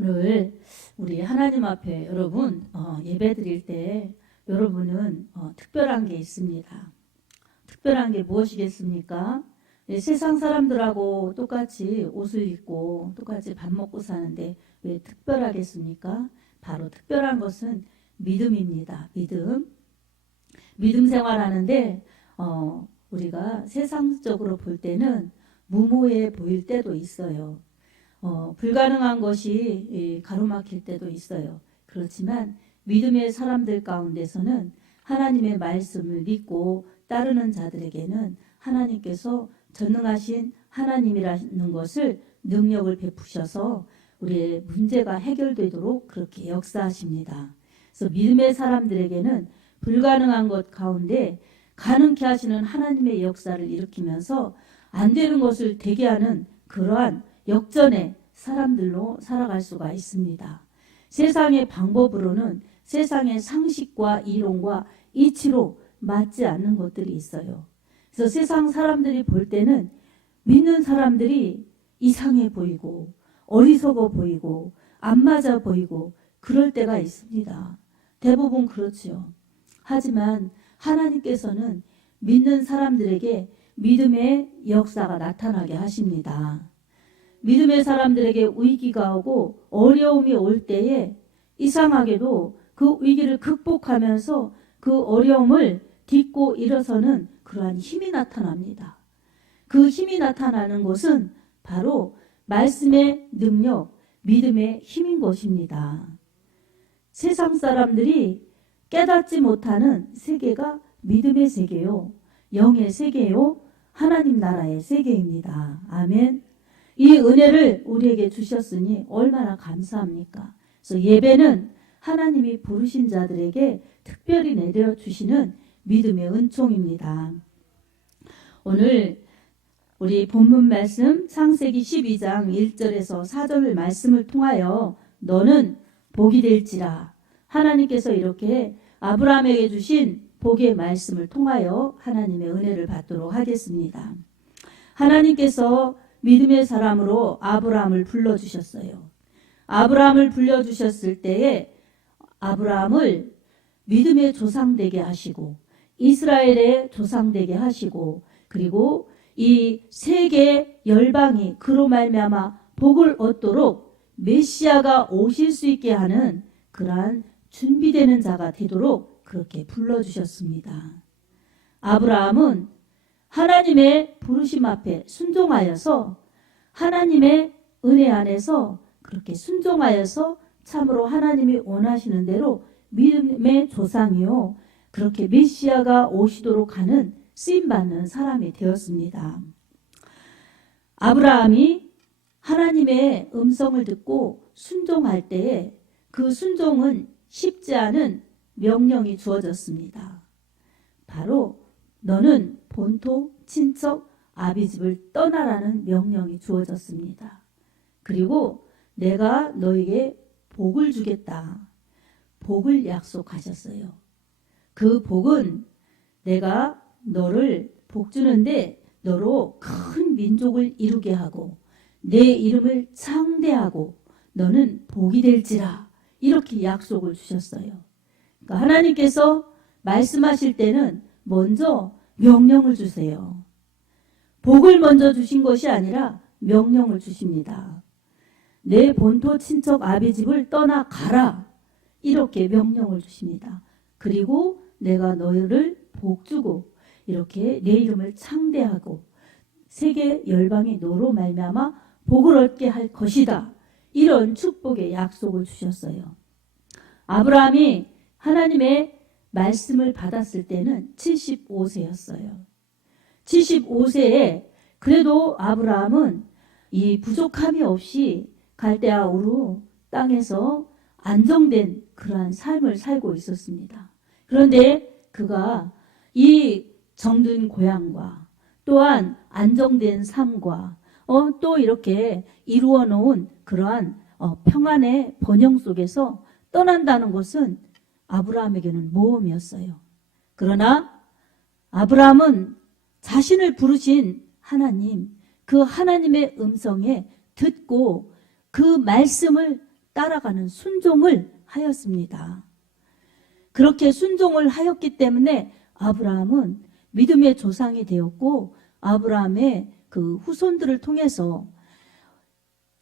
오늘 우리 하나님 앞에 여러분 예배 드릴 때 여러분은 특별한 게 있습니다. 특별한 게 무엇이겠습니까? 세상 사람들하고 똑같이 옷을 입고 똑같이 밥 먹고 사는데 왜 특별하겠습니까? 바로 특별한 것은 믿음입니다. 믿음 생활하는데 우리가 세상적으로 볼 때는 무모해 보일 때도 있어요. 불가능한 것이 가로막힐 때도 있어요. 그렇지만 믿음의 사람들 가운데서는 하나님의 말씀을 믿고 따르는 자들에게는 하나님께서 전능하신 하나님이라는 것을 능력을 베푸셔서 우리의 문제가 해결되도록 그렇게 역사하십니다. 그래서 믿음의 사람들에게는 불가능한 것 가운데 가능케 하시는 하나님의 역사를 일으키면서 안 되는 것을 되게 하는 그러한 역전의 사람들로 살아갈 수가 있습니다. 세상의 방법으로는 세상의 상식과 이론과 이치로 맞지 않는 것들이 있어요. 그래서 세상 사람들이 볼 때는 믿는 사람들이 이상해 보이고 어리석어 보이고 안 맞아 보이고 그럴 때가 있습니다. 대부분 그렇지요. 하지만 하나님께서는 믿는 사람들에게 믿음의 역사가 나타나게 하십니다. 믿음의 사람들에게 위기가 오고 어려움이 올 때에 이상하게도 그 위기를 극복하면서 그 어려움을 딛고 일어서는 그러한 힘이 나타납니다. 그 힘이 나타나는 것은 바로 말씀의 능력, 믿음의 힘인 것입니다. 세상 사람들이 깨닫지 못하는 세계가 믿음의 세계요, 영의 세계요, 하나님 나라의 세계입니다. 아멘. 이 은혜를 우리에게 주셨으니 얼마나 감사합니까? 그래서 예배는 하나님이 부르신 자들에게 특별히 내려주시는 믿음의 은총입니다. 오늘 우리 본문 말씀 창세기 12장 1절에서 4절 말씀을 통하여 너는 복이 될지라, 하나님께서 이렇게 아브라함에게 주신 복의 말씀을 통하여 하나님의 은혜를 받도록 하겠습니다. 하나님께서 믿음의 사람으로 아브라함을 불러주셨어요. 아브라함을 불러주셨을 때에 아브라함을 믿음의 조상 되게 하시고 이스라엘의 조상 되게 하시고 그리고 이 세계 열방이 그로 말미암아 복을 얻도록 메시아가 오실 수 있게 하는 그러한 준비되는 자가 되도록 그렇게 불러주셨습니다. 아브라함은 하나님의 부르심 앞에 순종하여서 하나님의 은혜 안에서 그렇게 순종하여서 참으로 하나님이 원하시는 대로 믿음의 조상이요 그렇게 메시아가 오시도록 하는 쓰임받는 사람이 되었습니다. 아브라함이 하나님의 음성을 듣고 순종할 때에 그 순종은 쉽지 않은 명령이 주어졌습니다. 바로 너는 본토, 친척, 아비집을 떠나라는 명령이 주어졌습니다. 그리고 내가 너에게 복을 주겠다. 복을 약속하셨어요. 그 복은 내가 너를 복 주는데 너로 큰 민족을 이루게 하고 내 이름을 창대하고 너는 복이 될지라, 이렇게 약속을 주셨어요. 그러니까 하나님께서 말씀하실 때는 먼저 명령을 주세요. 복을 먼저 주신 것이 아니라 명령을 주십니다. 내 본토 친척 아비집을 떠나 가라, 이렇게 명령을 주십니다. 그리고 내가 너희를 복주고 이렇게 내 이름을 창대하고 세계 열방이 너로 말미암아 복을 얻게 할 것이다, 이런 축복의 약속을 주셨어요. 아브라함이 하나님의 말씀을 받았을 때는 75세였어요. 75세에 그래도 아브라함은 이 부족함이 없이 갈대아 우르 땅에서 안정된 그러한 삶을 살고 있었습니다. 그런데 그가 이 정든 고향과 또한 안정된 삶과 또 이렇게 이루어 놓은 그러한 평안의 번영 속에서 떠난다는 것은 아브라함에게는 모험이었어요. 그러나 아브라함은 자신을 부르신 하나님, 그 하나님의 음성에 듣고 그 말씀을 따라가는 순종을 하였습니다. 그렇게 순종을 하였기 때문에 아브라함은 믿음의 조상이 되었고, 아브라함의 그 후손들을 통해서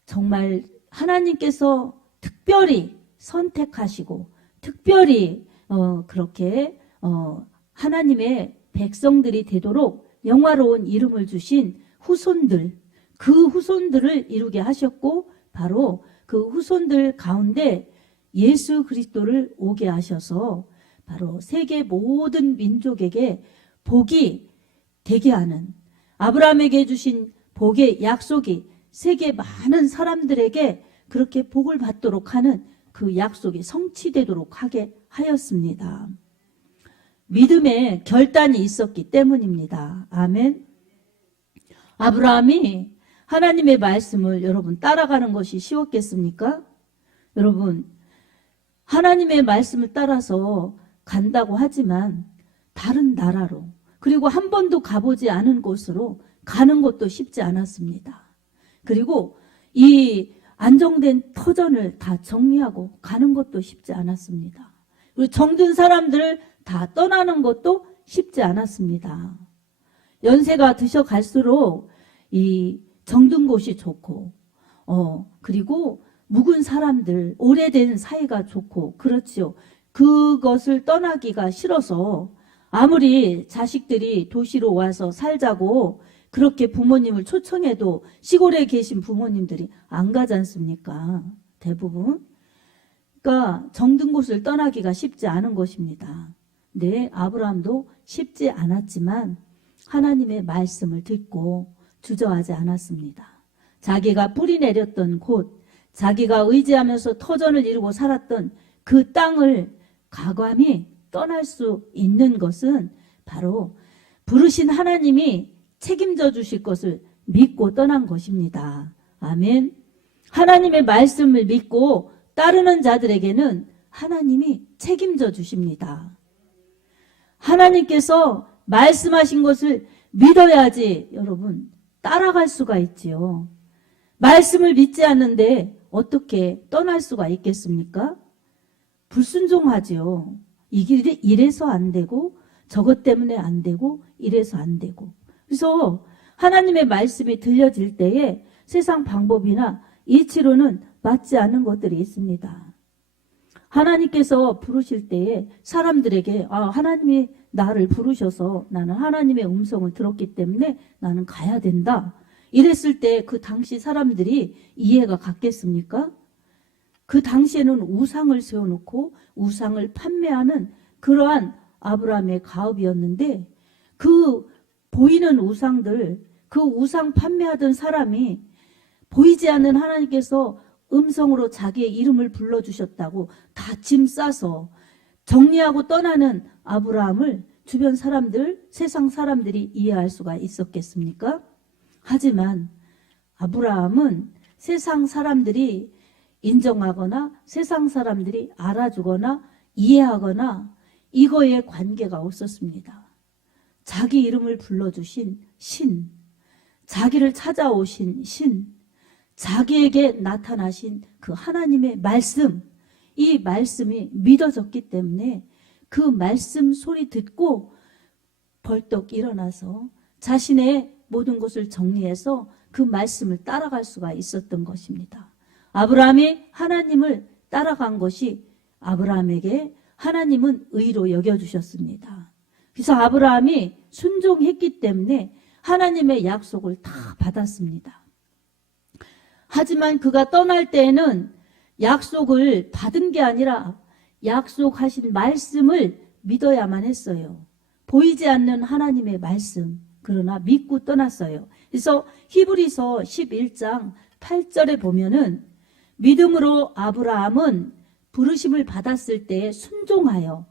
정말 하나님께서 특별히 선택하시고 특별히 그렇게 하나님의 백성들이 되도록 영화로운 이름을 주신 후손들, 그 후손들을 이루게 하셨고, 바로 그 후손들 가운데 예수 그리스도를 오게 하셔서 바로 세계 모든 민족에게 복이 되게 하는, 아브라함에게 주신 복의 약속이 세계 많은 사람들에게 그렇게 복을 받도록 하는 그 약속이 성취되도록 하게 하였습니다. 믿음의 결단이 있었기 때문입니다. 아멘. 아브라함이 하나님의 말씀을 여러분 따라가는 것이 쉬웠겠습니까? 여러분, 하나님의 말씀을 따라서 간다고 하지만 다른 나라로, 그리고 한 번도 가보지 않은 곳으로 가는 것도 쉽지 않았습니다. 그리고 이 안정된 터전을 다 정리하고 가는 것도 쉽지 않았습니다. 그리고 정든 사람들을 다 떠나는 것도 쉽지 않았습니다. 연세가 드셔 갈수록 이 정든 곳이 좋고, 그리고 묵은 사람들, 오래된 사이가 좋고, 그렇지요. 그것을 떠나기가 싫어서 아무리 자식들이 도시로 와서 살자고 그렇게 부모님을 초청해도 시골에 계신 부모님들이 안 가지 않습니까? 대부분. 그러니까 정든 곳을 떠나기가 쉽지 않은 것입니다. 네, 아브라함도 쉽지 않았지만 하나님의 말씀을 듣고 주저하지 않았습니다. 자기가 뿌리 내렸던 곳, 자기가 의지하면서 터전을 이루고 살았던 그 땅을 과감히 떠날 수 있는 것은 바로 부르신 하나님이 책임져 주실 것을 믿고 떠난 것입니다. 아멘. 하나님의 말씀을 믿고 따르는 자들에게는 하나님이 책임져 주십니다. 하나님께서 말씀하신 것을 믿어야지 여러분 따라갈 수가 있지요. 말씀을 믿지 않는데 어떻게 떠날 수가 있겠습니까? 불순종하지요. 이 길이 이래서 안 되고 저것 때문에 안 되고 이래서 안 되고. 그래서 하나님의 말씀이 들려질 때에 세상 방법이나 이치로는 맞지 않는 것들이 있습니다. 하나님께서 부르실 때에 사람들에게 하나님이 나를 부르셔서 나는 하나님의 음성을 들었기 때문에 나는 가야 된다. 이랬을 때 그 당시 사람들이 이해가 갔겠습니까? 그 당시에는 우상을 세워놓고 우상을 판매하는 그러한 아브라함의 가업이었는데 그 보이는 우상들, 그 우상 판매하던 사람이 보이지 않는 하나님께서 음성으로 자기의 이름을 불러주셨다고 다 짐 싸서 정리하고 떠나는 아브라함을 주변 사람들, 세상 사람들이 이해할 수가 있었겠습니까? 하지만 아브라함은 세상 사람들이 인정하거나 세상 사람들이 알아주거나 이해하거나 이거에 관계가 없었습니다. 자기 이름을 불러주신 신, 자기를 찾아오신 신, 자기에게 나타나신 그 하나님의 말씀, 이 말씀이 믿어졌기 때문에 그 말씀 소리 듣고 벌떡 일어나서 자신의 모든 것을 정리해서 그 말씀을 따라갈 수가 있었던 것입니다. 아브라함이 하나님을 따라간 것이 아브라함에게 하나님은 의로 여겨주셨습니다. 그래서 아브라함이 순종했기 때문에 하나님의 약속을 다 받았습니다. 하지만 그가 떠날 때에는 약속을 받은 게 아니라 약속하신 말씀을 믿어야만 했어요. 보이지 않는 하나님의 말씀, 그러나 믿고 떠났어요. 그래서 히브리서 11장 8절에 보면은 믿음으로 아브라함은 부르심을 받았을 때 순종하여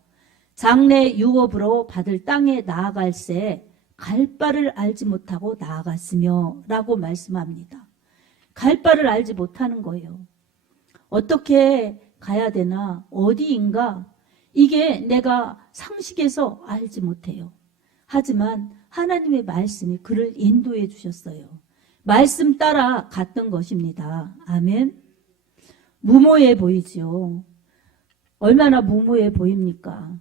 장래 유업으로 받을 땅에 나아갈새 갈 바를 알지 못하고 나아갔으며 라고 말씀합니다. 갈 바를 알지 못하는 거예요. 어떻게 가야 되나, 어디인가, 이게 내가 상식에서 알지 못해요. 하지만 하나님의 말씀이 그를 인도해 주셨어요. 말씀 따라 갔던 것입니다. 아멘. 무모해 보이지요. 얼마나 무모해 보입니까?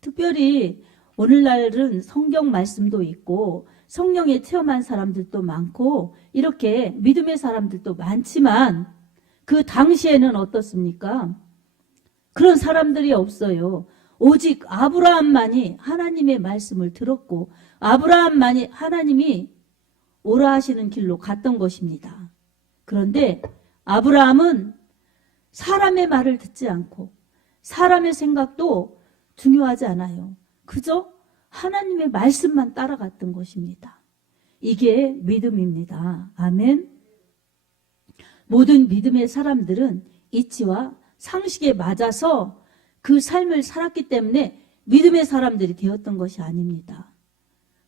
특별히 오늘날은 성경 말씀도 있고 성령에 체험한 사람들도 많고 이렇게 믿음의 사람들도 많지만 그 당시에는 어떻습니까? 그런 사람들이 없어요. 오직 아브라함만이 하나님의 말씀을 들었고 아브라함만이 하나님이 오라 하시는 길로 갔던 것입니다. 그런데 아브라함은 사람의 말을 듣지 않고 사람의 생각도 중요하지 않아요. 그저 하나님의 말씀만 따라갔던 것입니다. 이게 믿음입니다. 아멘. 모든 믿음의 사람들은 이치와 상식에 맞아서 그 삶을 살았기 때문에 믿음의 사람들이 되었던 것이 아닙니다.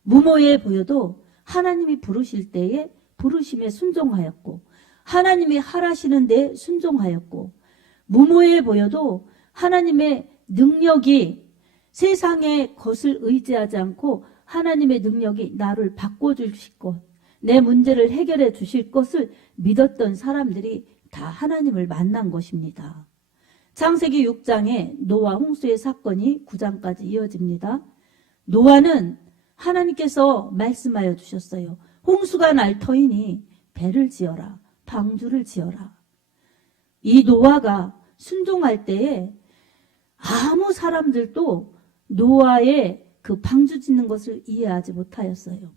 무모해 보여도 하나님이 부르실 때에 부르심에 순종하였고 하나님이 하라시는 데에 순종하였고 무모해 보여도 하나님의 능력이 세상의 것을 의지하지 않고 하나님의 능력이 나를 바꿔주실 것, 내 문제를 해결해 주실 것을 믿었던 사람들이 다 하나님을 만난 것입니다. 창세기 6장에 노아 홍수의 사건이 9장까지 이어집니다. 노아는 하나님께서 말씀하여 주셨어요. 홍수가 날 터이니 배를 지어라, 방주를 지어라. 이 노아가 순종할 때에 아무 사람들도 노아의 그 방주 짓는 것을 이해하지 못하였어요.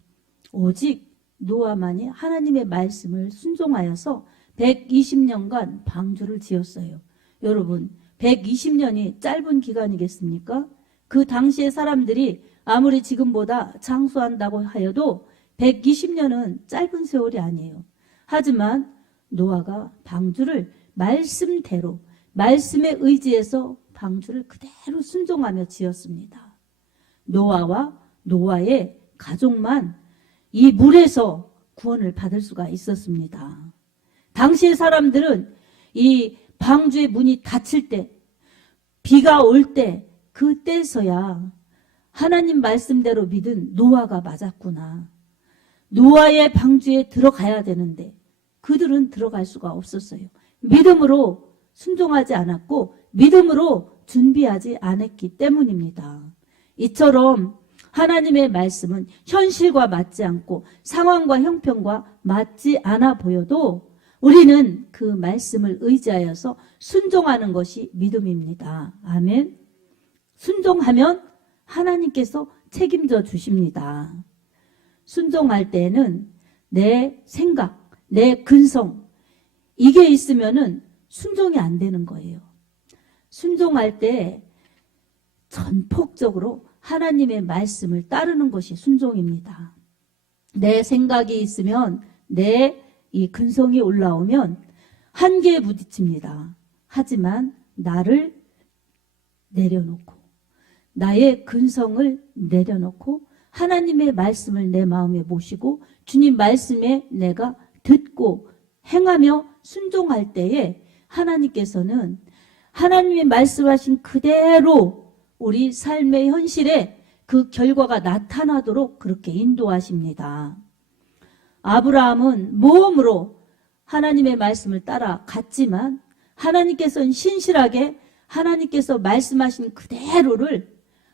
오직 노아만이 하나님의 말씀을 순종하여서 120년간 방주를 지었어요. 여러분, 120년이 짧은 기간이겠습니까? 그 당시의 사람들이 아무리 지금보다 장수한다고 하여도 120년은 짧은 세월이 아니에요. 하지만 노아가 방주를 말씀대로 말씀에 의지해서 방주를 그대로 순종하며 지었습니다. 노아와 노아의 가족만 이 물에서 구원을 받을 수가 있었습니다. 당시의 사람들은 이 방주의 문이 닫힐 때, 비가 올 때, 그때서야 하나님 말씀대로 믿은 노아가 맞았구나. 노아의 방주에 들어가야 되는데 그들은 들어갈 수가 없었어요. 믿음으로 순종하지 않았고 믿음으로 준비하지 않았기 때문입니다. 이처럼 하나님의 말씀은 현실과 맞지 않고 상황과 형편과 맞지 않아 보여도 우리는 그 말씀을 의지하여서 순종하는 것이 믿음입니다. 아멘. 순종하면 하나님께서 책임져 주십니다. 순종할 때는 내 생각, 내 근성 이게 있으면은 순종이 안 되는 거예요. 순종할 때 전폭적으로 하나님의 말씀을 따르는 것이 순종입니다. 내 생각이 있으면 내 이 근성이 올라오면 한계에 부딪힙니다. 하지만 나를 내려놓고 나의 근성을 내려놓고 하나님의 말씀을 내 마음에 모시고 주님 말씀에 내가 듣고 행하며 순종할 때에 하나님께서는 하나님의 말씀하신 그대로 우리 삶의 현실에 그 결과가 나타나도록 그렇게 인도하십니다. 아브라함은 모험으로 하나님의 말씀을 따라 갔지만 하나님께서는 신실하게 하나님께서 말씀하신 그대로를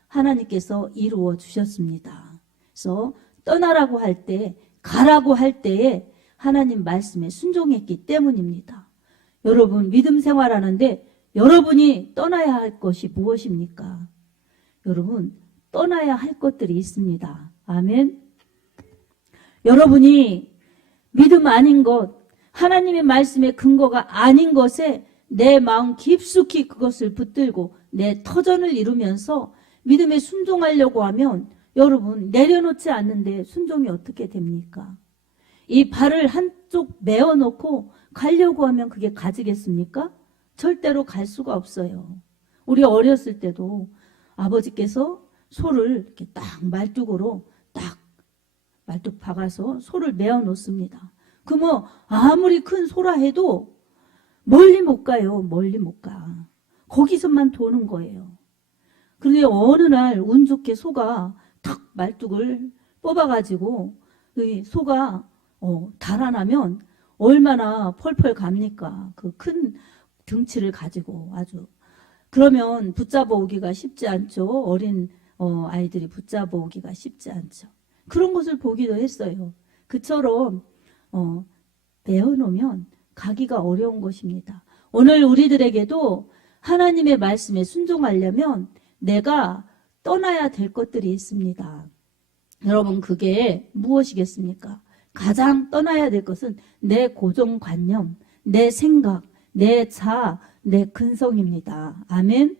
하나님께서 이루어 주셨습니다. 그래서 떠나라고 할 때, 가라고 할 때에 하나님 말씀에 순종했기 때문입니다. 여러분 믿음 생활하는데 여러분이 떠나야 할 것이 무엇입니까? 여러분 떠나야 할 것들이 있습니다. 아멘. 여러분이 믿음 아닌 것, 하나님의 말씀의 근거가 아닌 것에 내 마음 깊숙이 그것을 붙들고 내 터전을 이루면서 믿음에 순종하려고 하면 여러분 내려놓지 않는데 순종이 어떻게 됩니까? 이 발을 한쪽 메어놓고 가려고 하면 그게 가지겠습니까? 절대로 갈 수가 없어요. 우리 어렸을 때도 아버지께서 소를 이렇게 딱 말뚝으로 딱 말뚝 박아서 소를 메어 놓습니다. 그러면 아무리 큰 소라 해도 멀리 못 가요. 멀리 못 가. 거기서만 도는 거예요. 그런데 어느 날 운 좋게 소가 탁 말뚝을 뽑아가지고 이 소가 달아나면 얼마나 펄펄 갑니까? 그 큰 등치를 가지고 아주. 그러면 붙잡아 오기가 쉽지 않죠. 어린 아이들이 붙잡아 오기가 쉽지 않죠. 그런 것을 보기도 했어요. 그처럼 배워놓으면 가기가 어려운 것입니다. 오늘 우리들에게도 하나님의 말씀에 순종하려면 내가 떠나야 될 것들이 있습니다. 여러분, 그게 무엇이겠습니까? 가장 떠나야 될 것은 내 고정관념, 내 생각, 내 자아, 내 근성입니다. 아멘.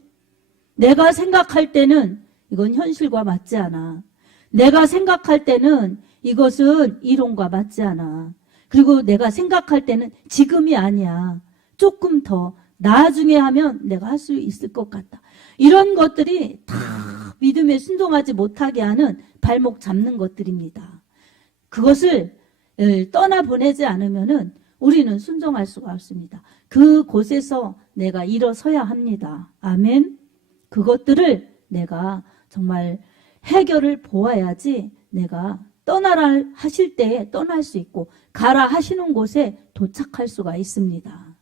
내가 생각할 때는 이건 현실과 맞지 않아. 내가 생각할 때는 이것은 이론과 맞지 않아. 그리고 내가 생각할 때는 지금이 아니야. 조금 더 나중에 하면 내가 할 수 있을 것 같다. 이런 것들이 다 믿음에 순종하지 못하게 하는 발목 잡는 것들입니다. 그것을 떠나보내지 않으면은 우리는 순종할 수가 없습니다. 그곳에서 내가 일어서야 합니다. 아멘. 그것들을 내가 정말 해결을 보아야지 내가 떠나라 하실 때에 떠날 수 있고 가라 하시는 곳에 도착할 수가 있습니다.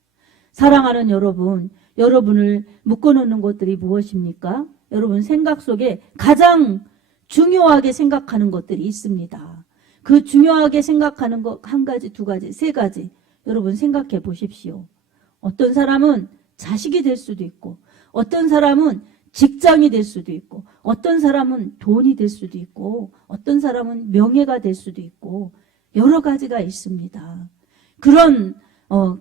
사랑하는 여러분, 여러분을 묶어놓는 것들이 무엇입니까? 여러분 생각 속에 가장 중요하게 생각하는 것들이 있습니다. 그 중요하게 생각하는 것 한 가지, 두 가지, 세 가지 여러분 생각해 보십시오. 어떤 사람은 자식이 될 수도 있고 어떤 사람은 직장이 될 수도 있고 어떤 사람은 돈이 될 수도 있고 어떤 사람은 명예가 될 수도 있고 여러 가지가 있습니다. 그런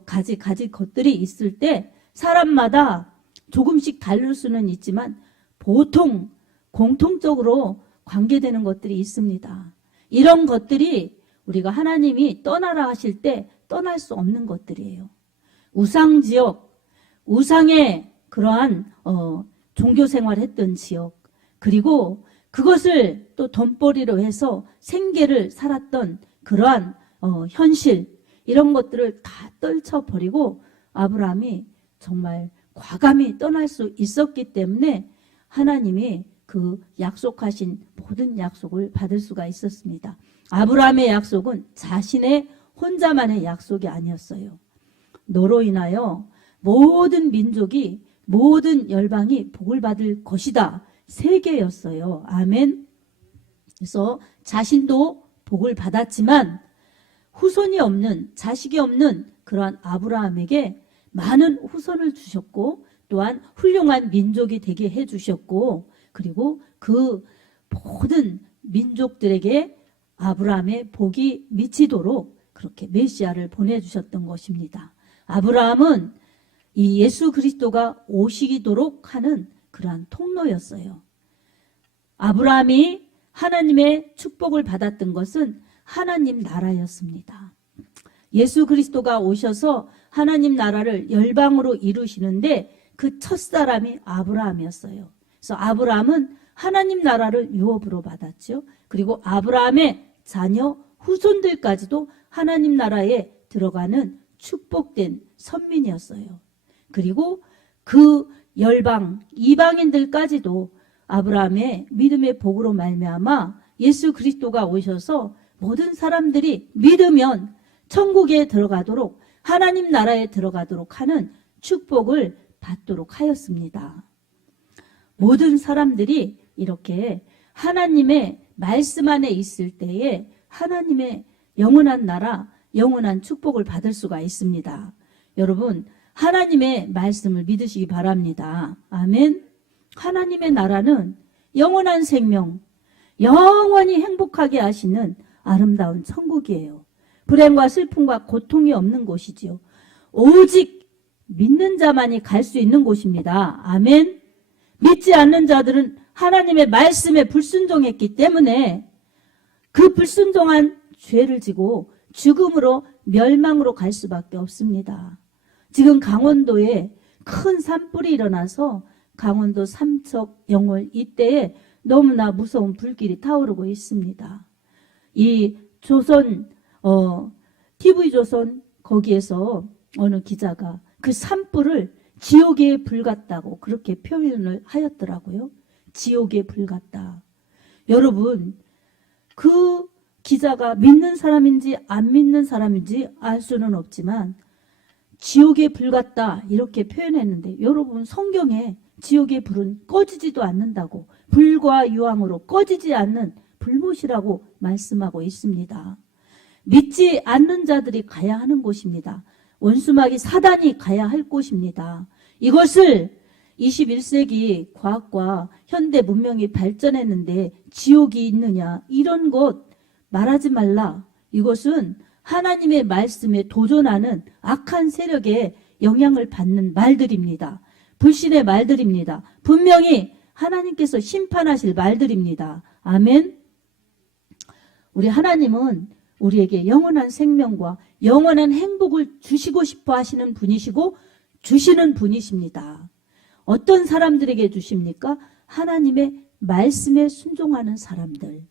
가지 것들이 있을 때 사람마다 조금씩 다를 수는 있지만 보통 공통적으로 관계되는 것들이 있습니다. 이런 것들이 우리가 하나님이 떠나라 하실 때 떠날 수 없는 것들이에요. 우상지역, 우상의 그러한 종교생활 했던 지역, 그리고 그것을 또 돈벌이로 해서 생계를 살았던 그러한 현실, 이런 것들을 다 떨쳐버리고 아브라함이 정말 과감히 떠날 수 있었기 때문에 하나님이 그 약속하신 모든 약속을 받을 수가 있었습니다. 아브라함의 약속은 자신의 혼자만의 약속이 아니었어요. 너로 인하여 모든 민족이, 모든 열방이 복을 받을 것이다. 세계였어요. 아멘. 그래서 자신도 복을 받았지만 후손이 없는, 자식이 없는 그러한 아브라함에게 많은 후손을 주셨고 또한 훌륭한 민족이 되게 해주셨고 그리고 그 모든 민족들에게 아브라함의 복이 미치도록 그렇게 메시아를 보내주셨던 것입니다. 아브라함은 이 예수 그리스도가 오시도록 하는 그러한 통로였어요. 아브라함이 하나님의 축복을 받았던 것은 하나님 나라였습니다. 예수 그리스도가 오셔서 하나님 나라를 열방으로 이루시는데 그 첫사람이 아브라함이었어요. 그래서 아브라함은 하나님 나라를 유업으로 받았죠. 그리고 아브라함의 자녀 후손들까지도 하나님 나라에 들어가는 축복된 선민이었어요. 그리고 그 열방 이방인들까지도 아브라함의 믿음의 복으로 말미암아 예수 그리스도가 오셔서 모든 사람들이 믿으면 천국에 들어가도록 하나님 나라에 들어가도록 하는 축복을 받도록 하였습니다. 모든 사람들이 이렇게 하나님의 말씀 안에 있을 때에 하나님의 영원한 나라, 영원한 축복을 받을 수가 있습니다. 여러분, 하나님의 말씀을 믿으시기 바랍니다. 아멘. 하나님의 나라는 영원한 생명, 영원히 행복하게 하시는 아름다운 천국이에요. 불행과 슬픔과 고통이 없는 곳이지요. 오직 믿는 자만이 갈 수 있는 곳입니다. 아멘. 믿지 않는 자들은 하나님의 말씀에 불순종했기 때문에 그 불순종한 죄를 지고 죽음으로 멸망으로 갈 수밖에 없습니다. 지금 강원도에 큰 산불이 일어나서 강원도 삼척 영월 이때에 너무나 무서운 불길이 타오르고 있습니다. 이 조선 TV조선 거기에서 어느 기자가 그 산불을 지옥의 불 같다고 그렇게 표현을 하였더라고요. 지옥의 불 같다. 여러분, 그 기자가 믿는 사람인지 안 믿는 사람인지 알 수는 없지만 지옥의 불 같다 이렇게 표현했는데 여러분 성경에 지옥의 불은 꺼지지도 않는다고 불과 유황으로 꺼지지 않는 불못이라고 말씀하고 있습니다. 믿지 않는 자들이 가야 하는 곳입니다. 원수마귀 사단이 가야 할 곳입니다. 이것을 21세기 과학과 현대 문명이 발전했는데 지옥이 있느냐 이런 것 말하지 말라. 이것은 하나님의 말씀에 도전하는 악한 세력에 영향을 받는 말들입니다. 불신의 말들입니다. 분명히 하나님께서 심판하실 말들입니다. 아멘. 우리 하나님은 우리에게 영원한 생명과 영원한 행복을 주시고 싶어 하시는 분이시고 주시는 분이십니다. 어떤 사람들에게 주십니까? 하나님의 말씀에 순종하는 사람들.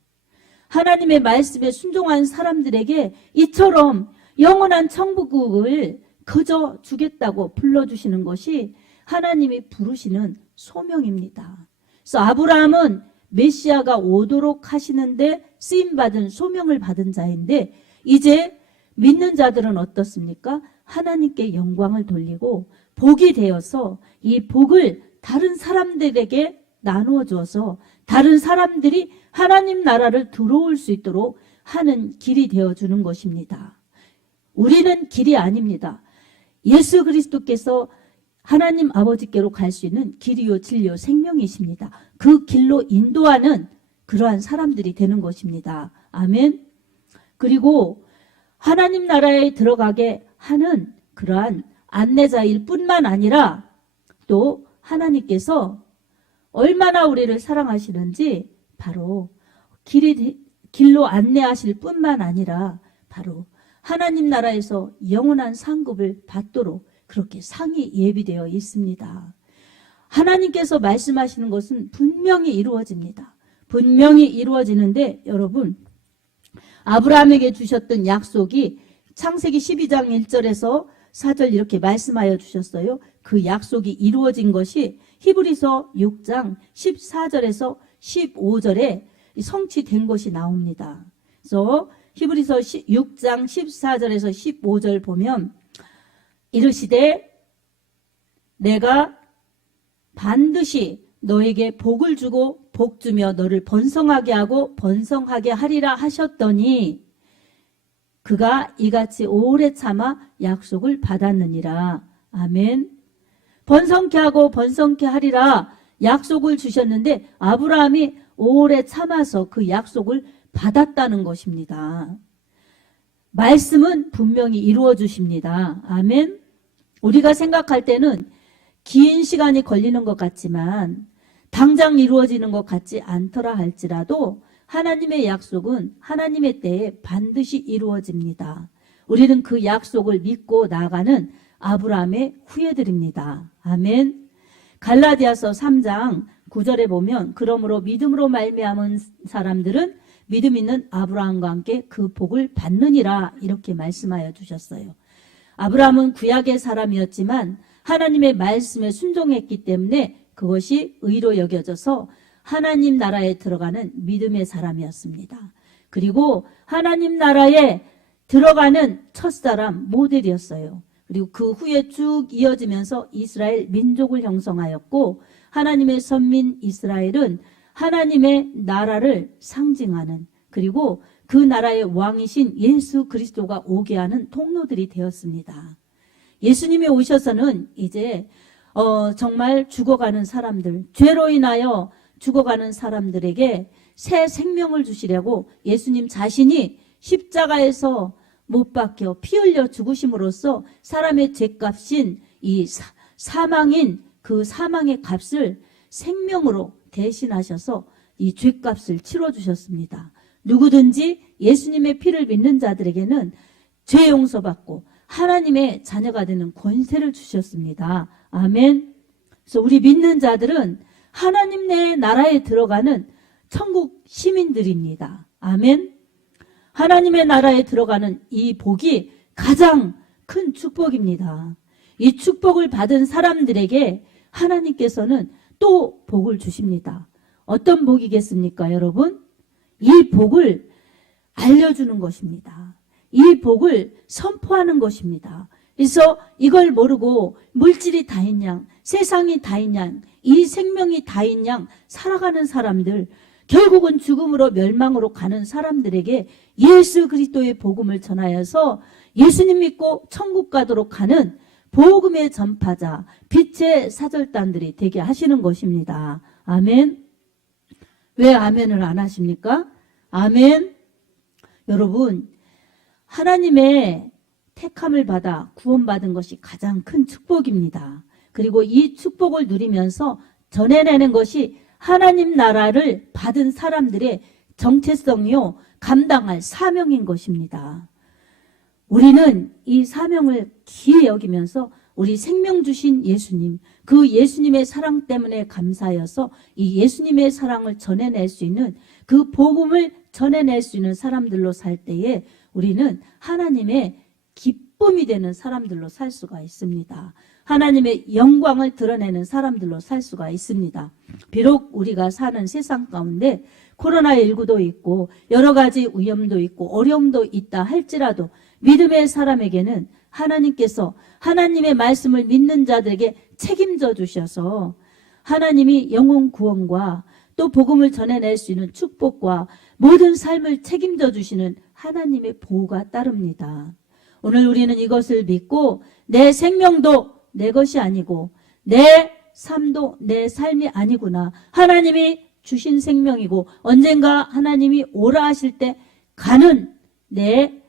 하나님의 말씀에 순종한 사람들에게 이처럼 영원한 천국을 그저 주겠다고 불러주시는 것이 하나님이 부르시는 소명입니다. 그래서 아브라함은 메시아가 오도록 하시는데 쓰임받은 소명을 받은 자인데 이제 믿는 자들은 어떻습니까? 하나님께 영광을 돌리고 복이 되어서 이 복을 다른 사람들에게 나누어 주어서 다른 사람들이 하나님 나라를 들어올 수 있도록 하는 길이 되어주는 것입니다. 우리는 길이 아닙니다. 예수 그리스도께서 하나님 아버지께로 갈 수 있는 길이요 진리요 생명이십니다. 그 길로 인도하는 그러한 사람들이 되는 것입니다. 아멘. 그리고 하나님 나라에 들어가게 하는 그러한 안내자일 뿐만 아니라 또 하나님께서 얼마나 우리를 사랑하시는지 바로 길로 안내하실 뿐만 아니라 바로 하나님 나라에서 영원한 상급을 받도록 그렇게 상이 예비되어 있습니다. 하나님께서 말씀하시는 것은 분명히 이루어집니다. 분명히 이루어지는데 여러분 아브라함에게 주셨던 약속이 창세기 12장 1절에서 4절 이렇게 말씀하여 주셨어요. 그 약속이 이루어진 것이 히브리서 6장 14절에서 15절에 성취된 것이 나옵니다. 그래서 히브리서 6장 14절에서 15절 보면 이르시되 내가 반드시 너에게 복을 주고 복 주며 너를 번성하게 하고 번성하게 하리라 하셨더니 그가 이같이 오래 참아 약속을 받았느니라. 아멘. 번성케 하고 번성케 하리라 약속을 주셨는데 아브라함이 오래 참아서 그 약속을 받았다는 것입니다. 말씀은 분명히 이루어 주십니다. 아멘. 우리가 생각할 때는 긴 시간이 걸리는 것 같지만 당장 이루어지는 것 같지 않더라 할지라도 하나님의 약속은 하나님의 때에 반드시 이루어집니다. 우리는 그 약속을 믿고 나아가는 아브라함의 후예들입니다. 아멘. 갈라디아서 3장 9절에 보면 그러므로 믿음으로 말미암은 사람들은 믿음 있는 아브라함과 함께 그 복을 받느니라 이렇게 말씀하여 주셨어요. 아브라함은 구약의 사람이었지만 하나님의 말씀에 순종했기 때문에 그것이 의로 여겨져서 하나님 나라에 들어가는 믿음의 사람이었습니다. 그리고 하나님 나라에 들어가는 첫사람 모델이었어요. 그리고 그 후에 쭉 이어지면서 이스라엘 민족을 형성하였고 하나님의 선민 이스라엘은 하나님의 나라를 상징하는 그리고 그 나라의 왕이신 예수 그리스도가 오게 하는 통로들이 되었습니다. 예수님이 오셔서는 이제 정말 죽어가는 사람들, 죄로 인하여 죽어가는 사람들에게 새 생명을 주시려고 예수님 자신이 십자가에서 못 박혀 피 흘려 죽으심으로써 사람의 죄값인 이 사망인 그 사망의 값을 생명으로 대신하셔서 이 죄값을 치러주셨습니다. 누구든지 예수님의 피를 믿는 자들에게는 죄 용서받고 하나님의 자녀가 되는 권세를 주셨습니다. 아멘. 그래서 우리 믿는 자들은 하나님 내 나라에 들어가는 천국 시민들입니다. 아멘. 하나님의 나라에 들어가는 이 복이 가장 큰 축복입니다. 이 축복을 받은 사람들에게 하나님께서는 또 복을 주십니다. 어떤 복이겠습니까, 여러분? 이 복을 알려주는 것입니다. 이 복을 선포하는 것입니다. 그래서 이걸 모르고 물질이 다인 양, 세상이 다인 양, 이 생명이 다인 양 살아가는 사람들, 결국은 죽음으로 멸망으로 가는 사람들에게 예수 그리스도의 복음을 전하여서 예수님 믿고 천국 가도록 하는 복음의 전파자, 빛의 사절단들이 되게 하시는 것입니다. 아멘. 왜 아멘을 안 하십니까? 아멘. 여러분, 하나님의 택함을 받아 구원받은 것이 가장 큰 축복입니다. 그리고 이 축복을 누리면서 전해내는 것이 하나님 나라를 받은 사람들의 정체성이요, 감당할 사명인 것입니다. 우리는 이 사명을 기히 여기면서 우리 생명 주신 예수님, 그 예수님의 사랑 때문에 감사하여서 이 예수님의 사랑을 전해낼 수 있는, 그 복음을 전해낼 수 있는 사람들로 살 때에 우리는 하나님의 기쁨이 되는 사람들로 살 수가 있습니다. 하나님의 영광을 드러내는 사람들로 살 수가 있습니다. 비록 우리가 사는 세상 가운데 코로나19도 있고 여러 가지 위험도 있고 어려움도 있다 할지라도 믿음의 사람에게는 하나님께서 하나님의 말씀을 믿는 자들에게 책임져 주셔서 하나님이 영혼 구원과 또 복음을 전해낼 수 있는 축복과 모든 삶을 책임져 주시는 하나님의 보호가 따릅니다. 오늘 우리는 이것을 믿고 내 생명도 내 것이 아니고 내 삶도 내 삶이 아니구나. 하나님이 주신 생명이고 언젠가 하나님이 오라 하실 때 가는 내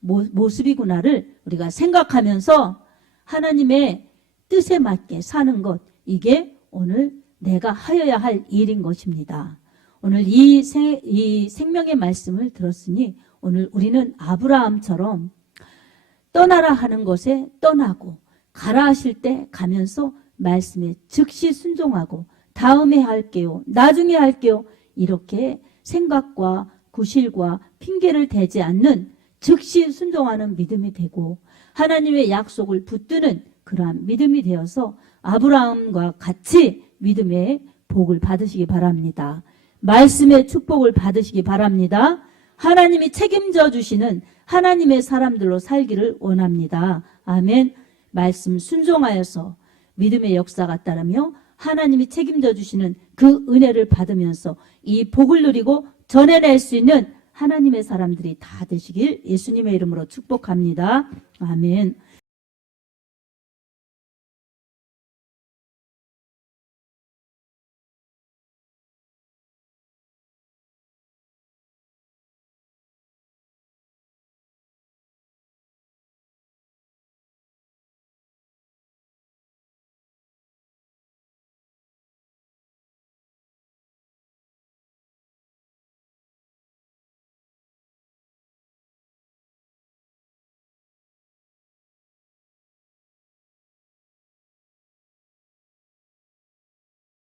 모습이구나를 우리가 생각하면서 하나님의 뜻에 맞게 사는 것, 이게 오늘 내가 하여야 할 일인 것입니다. 오늘 이 생명의 말씀을 들었으니 오늘 우리는 아브라함처럼 떠나라 하는 것에 떠나고 가라 하실 때 가면서 말씀에 즉시 순종하고 다음에 할게요, 나중에 할게요, 이렇게 생각과 구실과 핑계를 대지 않는 즉시 순종하는 믿음이 되고 하나님의 약속을 붙드는 그러한 믿음이 되어서 아브라함과 같이 믿음의 복을 받으시기 바랍니다. 말씀의 축복을 받으시기 바랍니다. 하나님이 책임져 주시는 하나님의 사람들로 살기를 원합니다. 아멘. 말씀 순종하여서 믿음의 역사가 따르며 하나님이 책임져 주시는 그 은혜를 받으면서 이 복을 누리고 전해낼 수 있는 하나님의 사람들이 다 되시길 예수님의 이름으로 축복합니다. 아멘.